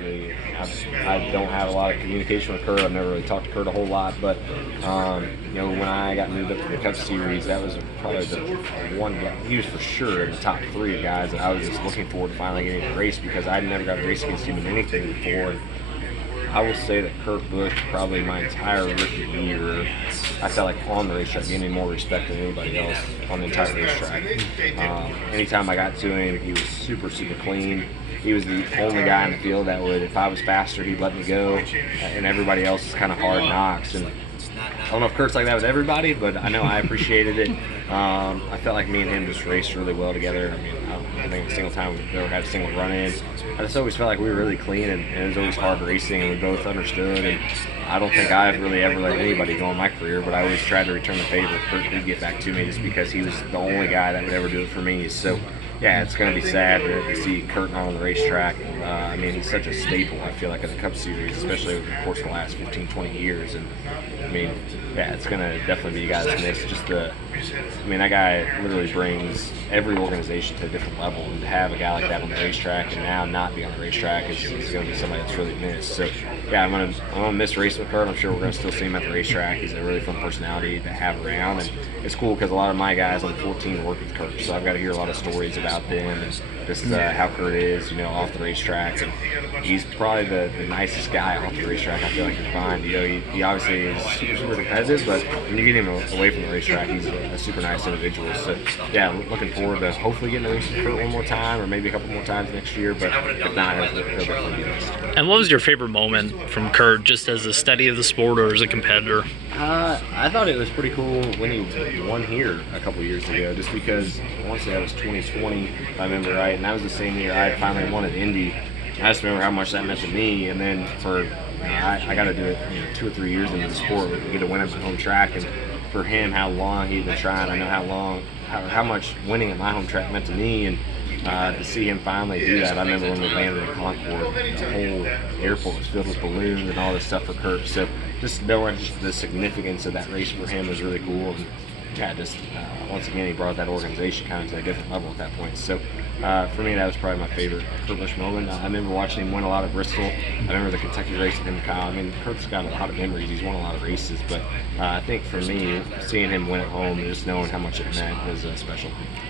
honestly. I don't have a lot of communication with Kurt. I've never really talked to Kurt a whole lot, but when I got moved up to the Cup Series, that was probably the one guy. He was for sure in the top 3 of guys that I was just looking forward to finally getting to race, because I'd never got to race against him in anything before. And I will say that Kurt Busch, probably my entire rookie year, I felt like on the racetrack getting more respect than anybody else on the entire racetrack. Anytime I got to him, he was super, super clean. He was the only guy in the field that would, if I was faster, he'd let me go, and everybody else is kind of hard knocks. And I don't know if Kurt's like that with everybody, but I know I appreciated it. I felt like me and him just raced really well together. I mean, I don't think a single time we've ever had a single run-in. I just always felt like we were really clean, and it was always hard racing, and we both understood. And I don't think I've really ever let anybody go in my career, but I always tried to return the favor. Kurt did get back to me just because he was the only guy that would ever do it for me. So, yeah, it's going to be sad to see Kurt not on the racetrack. I mean, he's such a staple, I feel like, in the Cup Series, especially over the course of the last 15, 20 years. And, I mean, yeah, it's going to definitely be a guy that's missed. That guy literally brings every organization to a different level. And to have a guy like that on the racetrack and now not be on the racetrack is going to be somebody that's really missed. So, yeah, I'm gonna miss racing with Kurt. I'm sure we're going to still see him at the racetrack. He's a really fun personality to have around. And it's cool because a lot of my guys on the 14 work with Kurt. So I've got to hear a lot of stories about them and just how Kurt is, off the racetrack. And he's probably the nicest guy off the racetrack I feel like you'll find. He obviously is super, super competitive, but when you get him away from the racetrack, he's a super nice individual. So, yeah, looking forward to hopefully getting to race with Kurt one more time, or maybe a couple more times next year, but if not, he'll definitely be missed. And what was your favorite moment from Kurt, just as a study of the sport or as a competitor? I thought it was pretty cool when he won here a couple years ago, just because I want to say that was 2020, if I remember right, and that was the same year I finally won at Indy. I just remember how much that meant to me, and then I got to do it 2 or 3 years into the sport, get to win at my home track, and for him, how long he'd been trying. I know how much winning at my home track meant to me, and to see him finally do that. I remember when we landed at Concord, the whole airport was filled with balloons and all this stuff for Kurt. So just knowing the significance of that race for him was really cool. And yeah, once again, he brought that organization kind of to a different level at that point. So for me, that was probably my favorite Kurt Busch moment. I remember watching him win a lot of Bristol. I remember the Kentucky race with him and Kyle. I mean, Kurt's got a lot of memories. He's won a lot of races, but I think for me, seeing him win at home and just knowing how much it meant was special.